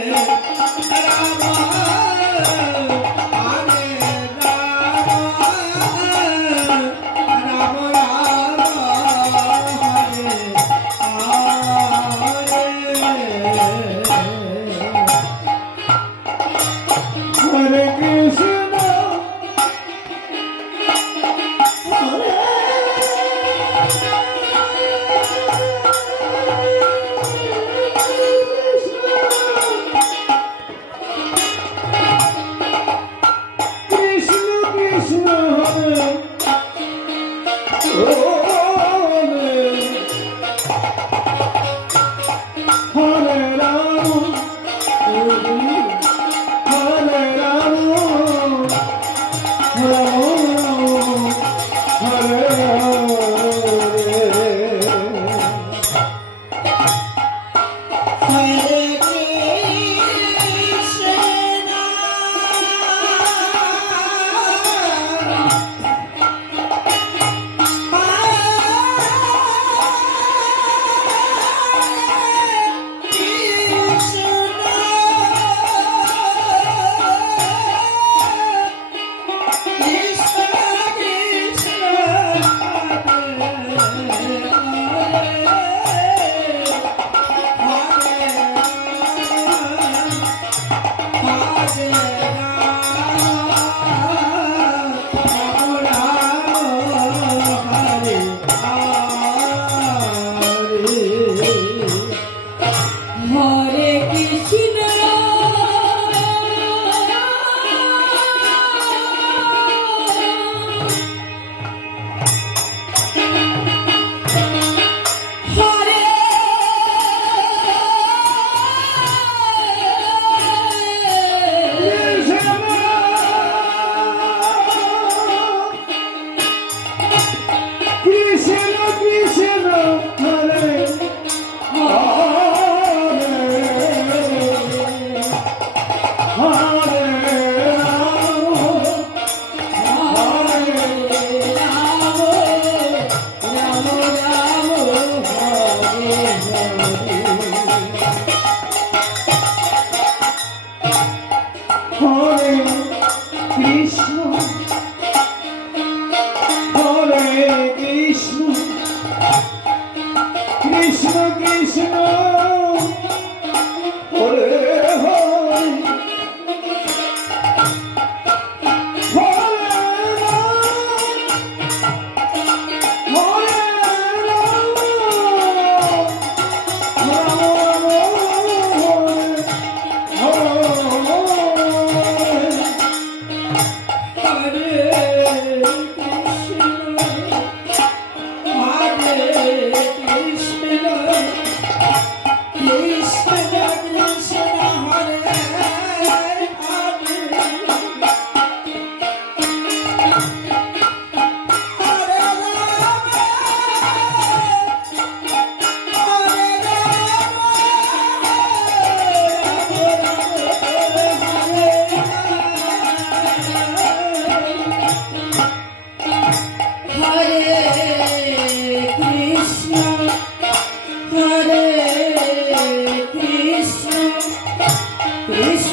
Yeah. Isso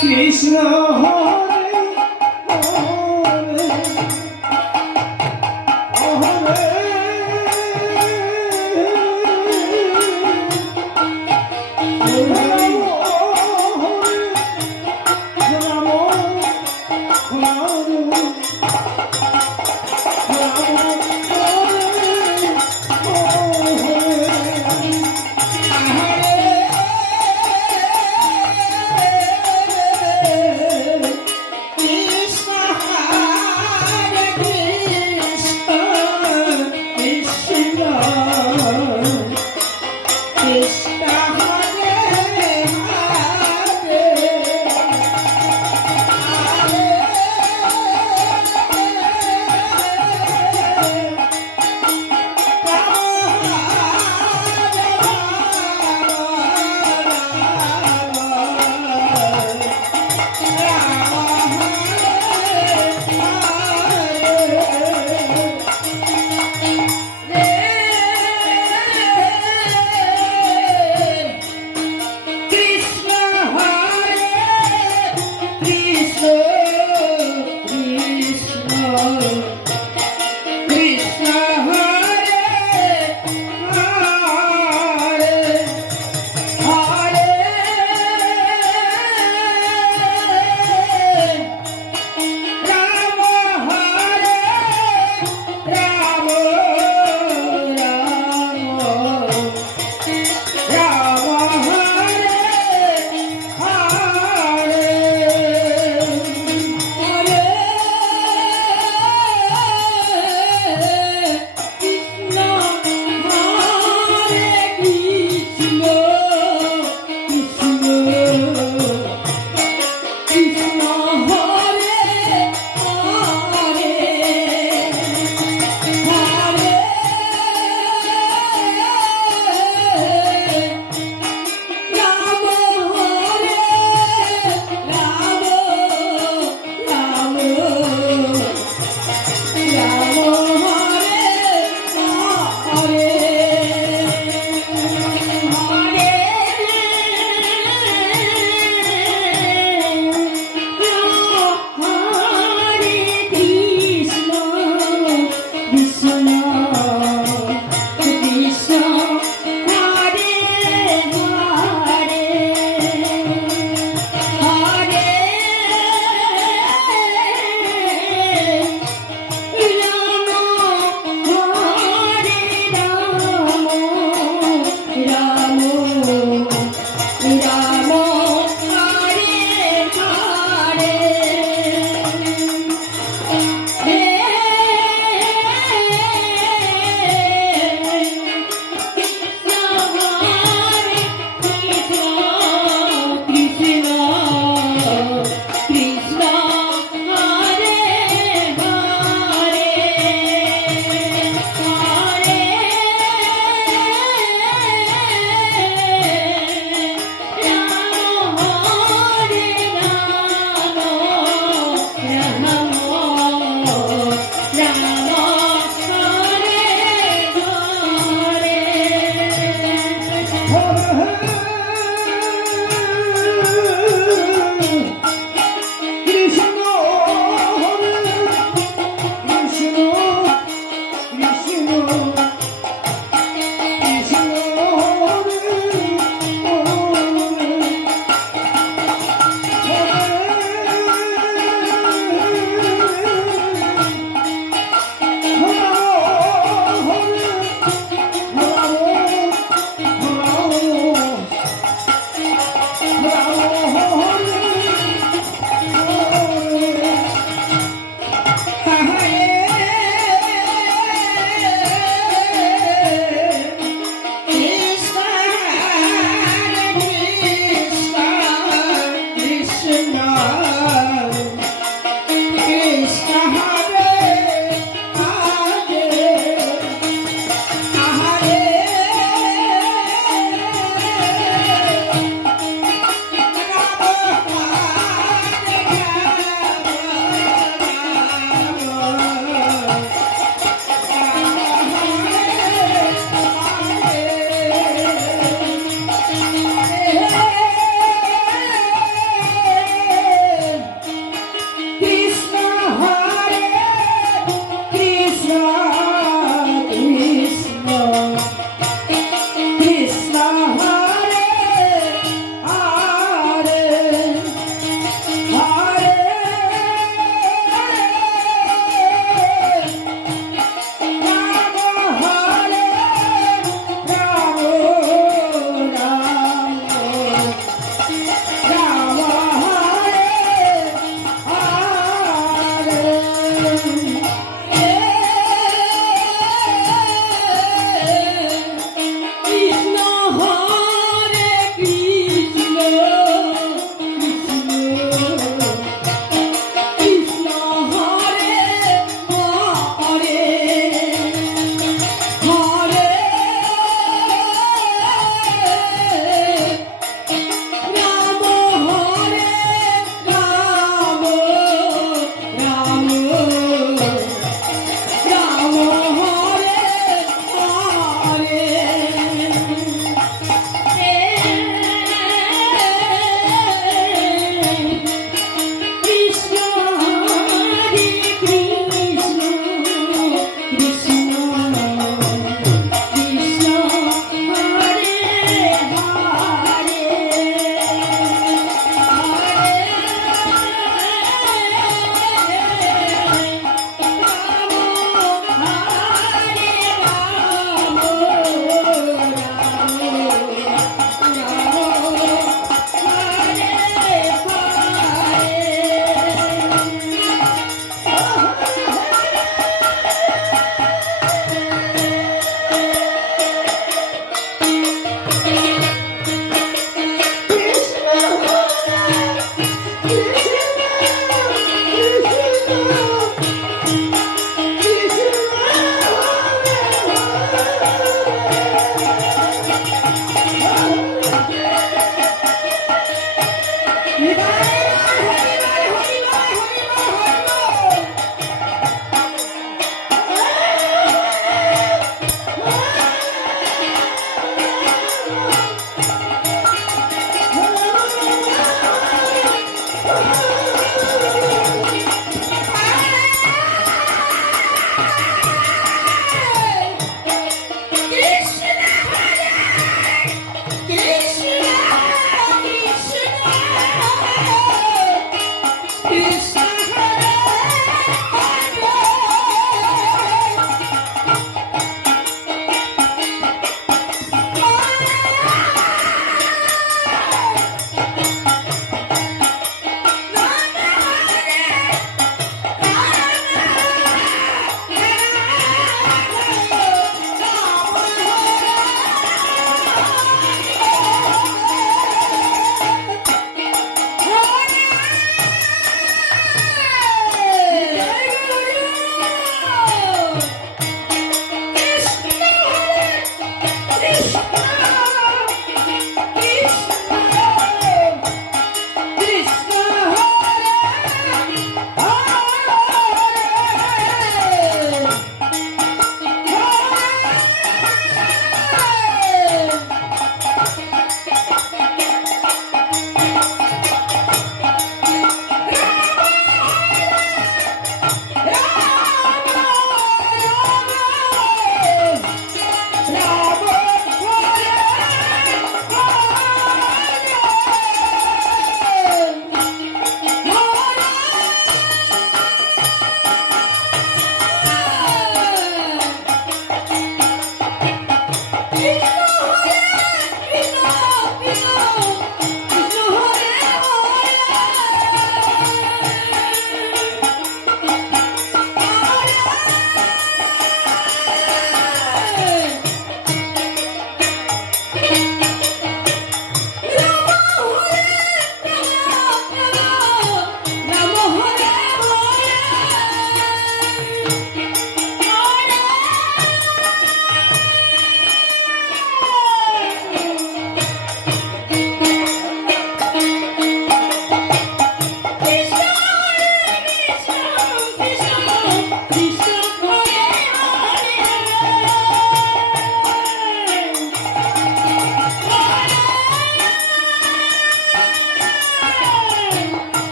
Krishna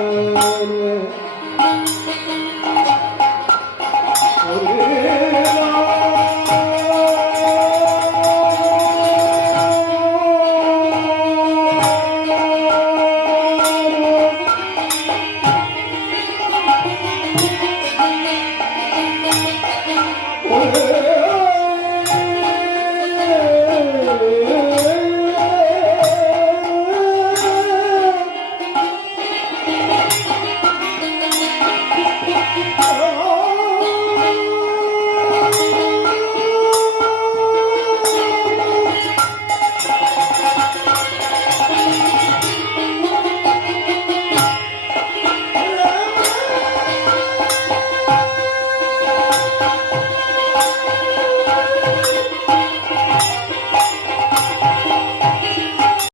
Música